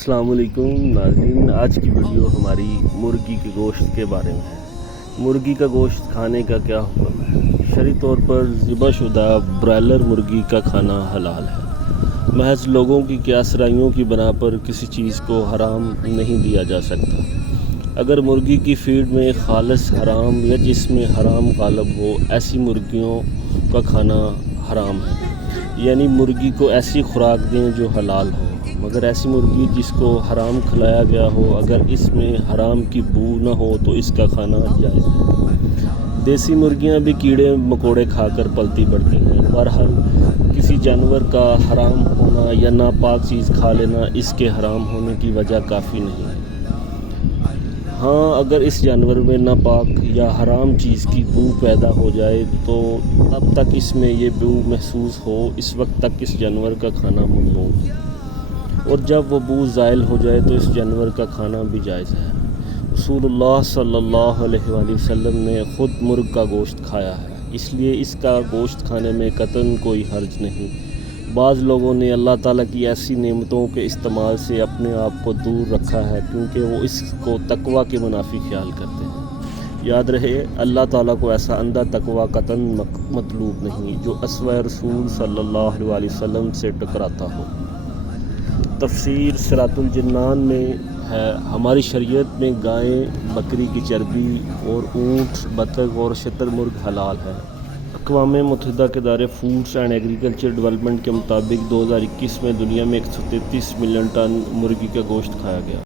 السلام علیکم ناظرین، آج کی ویڈیو ہماری مرغی کے گوشت کے بارے میں ہے۔ مرغی کا گوشت کھانے کا کیا حکم ہے؟ شرعی طور پر ذبح شدہ برائلر مرغی کا کھانا حلال ہے۔ محض لوگوں کی قیاسرائیوں کی بنا پر کسی چیز کو حرام نہیں دیا جا سکتا۔ اگر مرغی کی فیڈ میں خالص حرام یا جس میں حرام غالب ہو، ایسی مرغیوں کا کھانا حرام ہے۔ یعنی مرغی کو ایسی خوراک دیں جو حلال ہو، مگر ایسی مرغی جس کو حرام کھلایا گیا ہو، اگر اس میں حرام کی بو نہ ہو تو اس کا کھانا جائز ہے۔ دیسی مرغیاں بھی کیڑے مکوڑے کھا کر پلتی بڑھتی ہیں۔ بہرحال کسی جانور کا حرام ہونا یا ناپاک چیز کھا لینا اس کے حرام ہونے کی وجہ کافی نہیں ہے۔ ہاں، اگر اس جانور میں ناپاک یا حرام چیز کی بو پیدا ہو جائے تو تب تک اس میں یہ بو محسوس ہو، اس وقت تک اس جانور کا کھانا ممنوع ہے، اور جب وہ بو زائل ہو جائے تو اس جانور کا کھانا بھی جائز ہے۔ رسول اللہ صلی اللہ علیہ وآلہ وسلم نے خود مرغ کا گوشت کھایا ہے، اس لیے اس کا گوشت کھانے میں قطعاً کوئی حرج نہیں۔ بعض لوگوں نے اللہ تعالیٰ کی ایسی نعمتوں کے استعمال سے اپنے آپ کو دور رکھا ہے کیونکہ وہ اس کو تقویٰ کے منافی خیال کرتے ہیں۔ یاد رہے، اللہ تعالیٰ کو ایسا اندھا تقویٰ قطعاً مطلوب نہیں جو اسوہ رسول صلی اللہ علیہ وآلہ وسلم سے ٹکراتا ہو۔ تفسیر صراط الجنان میں ہے، ہماری شریعت میں گائے، بکری کی چربی اور اونٹ، بطخ اور شتر مرغ حلال ہے۔ اقوام متحدہ کے ادارے فوڈس اینڈ ایگریکلچر ڈیولپمنٹ کے مطابق 2021 میں دنیا میں 133 ملین ٹن مرغی کا گوشت کھایا گیا۔